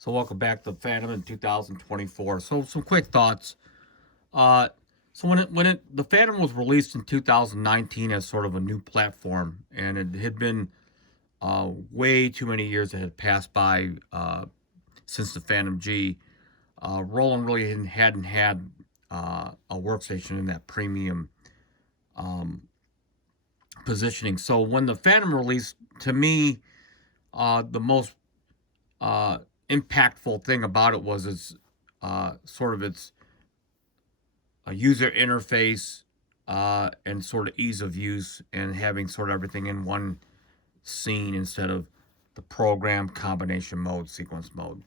So welcome back to Fantom in 2024. So some quick thoughts. Uh, so when the Fantom was released in 2019 as sort of a new platform, and it had been way too many years that had passed by since the Phantom G. Roland really hadn't had a workstation in that premium um, positioning. So when the Phantom released, to me, the most uh, impactful thing about it was its sort of its user interface and sort of ease of use and having sort of everything in one scene instead of the program combination mode, sequence mode.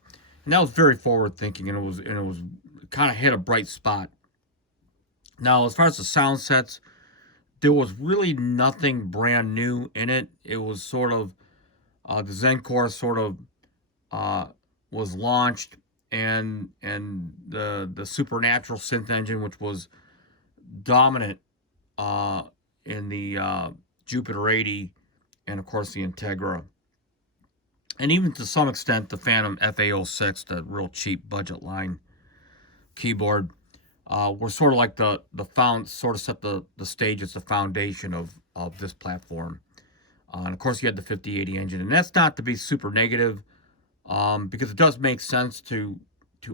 And that was very forward thinking, and it was kind of hit a bright spot. Now, as far as the sound sets, there was really nothing brand new in it. It was sort of the Zencore sort of uh, was launched, and the Supernatural synth engine, which was dominant uh, in the Jupiter 80, and of course the Integra, and even to some extent the Phantom FA06, the real cheap budget line keyboard, were sort of like the found sort of set the stage as the foundation of this platform. And of course you had the 5080 engine, and that's not to be super negative, because it does make sense to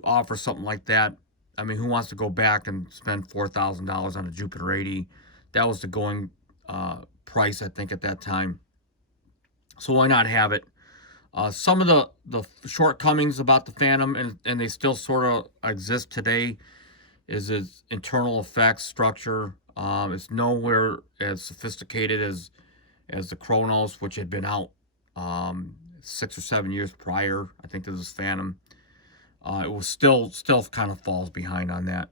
offer something like that. I mean, who wants to go back and spend $4,000 on a Jupiter 80? That was the going price, I think, at that time. So why not have it? Some of the shortcomings about the Phantom, and they still sort of exist today, is its internal effects structure. It's nowhere as sophisticated as the Chronos, which had been out 6 or 7 years prior, I think, to this Phantom. It was still kind of falls behind on that,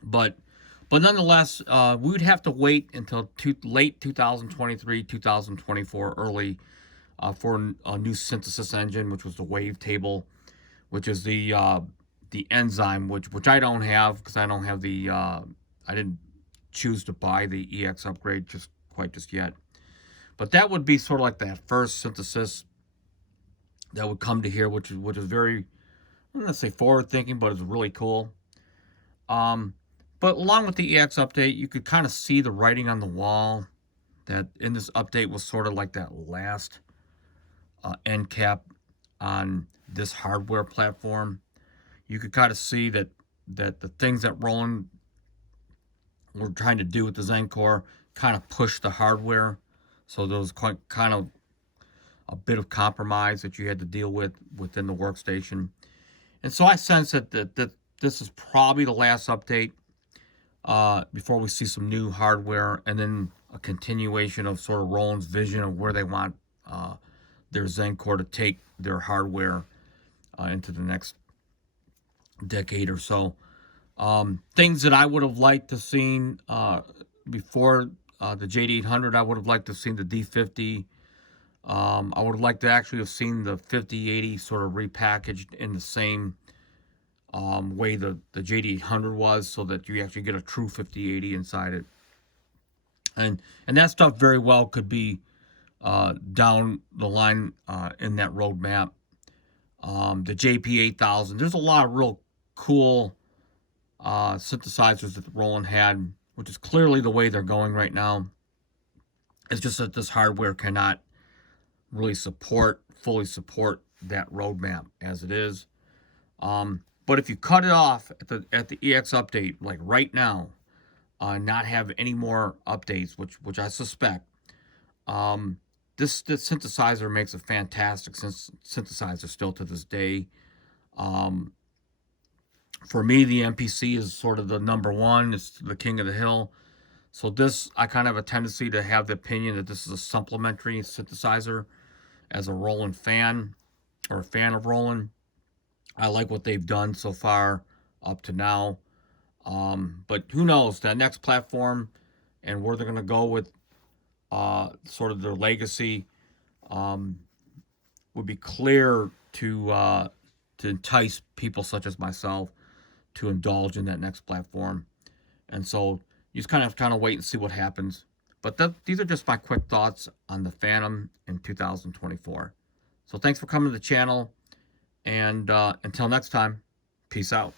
but nonetheless, we would have to wait until late 2023, 2024, early for a new synthesis engine, which was the Wavetable, which is the enzyme, which I don't have because I don't have the I didn't choose to buy the EX upgrade just yet. But that would be sort of like that first synthesis that would come to here, which is very, I'm not gonna say forward thinking, but it's really cool. Um, but along with the EX update, you could kind of see the writing on the wall that in this update was sort of like that last end cap on this hardware platform. You could kind of see that the things that Roland were trying to do with the Zencore kind of pushed the hardware. So there was kind of a bit of compromise that you had to deal with within the workstation. And so I sense that this is probably the last update before we see some new hardware, and then a continuation of sort of Roland's vision of where they want their Zencore to take their hardware into the next decade or so. Things that I would have liked to seen before the JD800, I would have liked to have seen the D50. I would have liked to actually have seen the 5080 sort of repackaged in the same way the JD800 was, so that you actually get a true 5080 inside it. And that stuff very well could be down the line in that roadmap. The JP8000, there's a lot of real cool synthesizers that Roland had, which is clearly the way they're going right now. It's just that this hardware cannot really fully support that roadmap as it is. But if you cut it off at the EX update, like right now, not have any more updates, which I suspect, this synthesizer makes a fantastic synthesizer still to this day. Um, for me, the MPC is sort of the number one. It's the king of the hill. So this, I kind of have a tendency to have the opinion that this is a supplementary synthesizer. As a Roland fan, or a fan of Roland, I like what they've done so far up to now. But who knows, that next platform and where they're going to go with sort of their legacy would be clear to entice people such as myself to indulge in that next platform. And so you just kind of wait and see what happens. But these are just my quick thoughts on the Phantom in 2024. So thanks for coming to the channel, And until next time, peace out.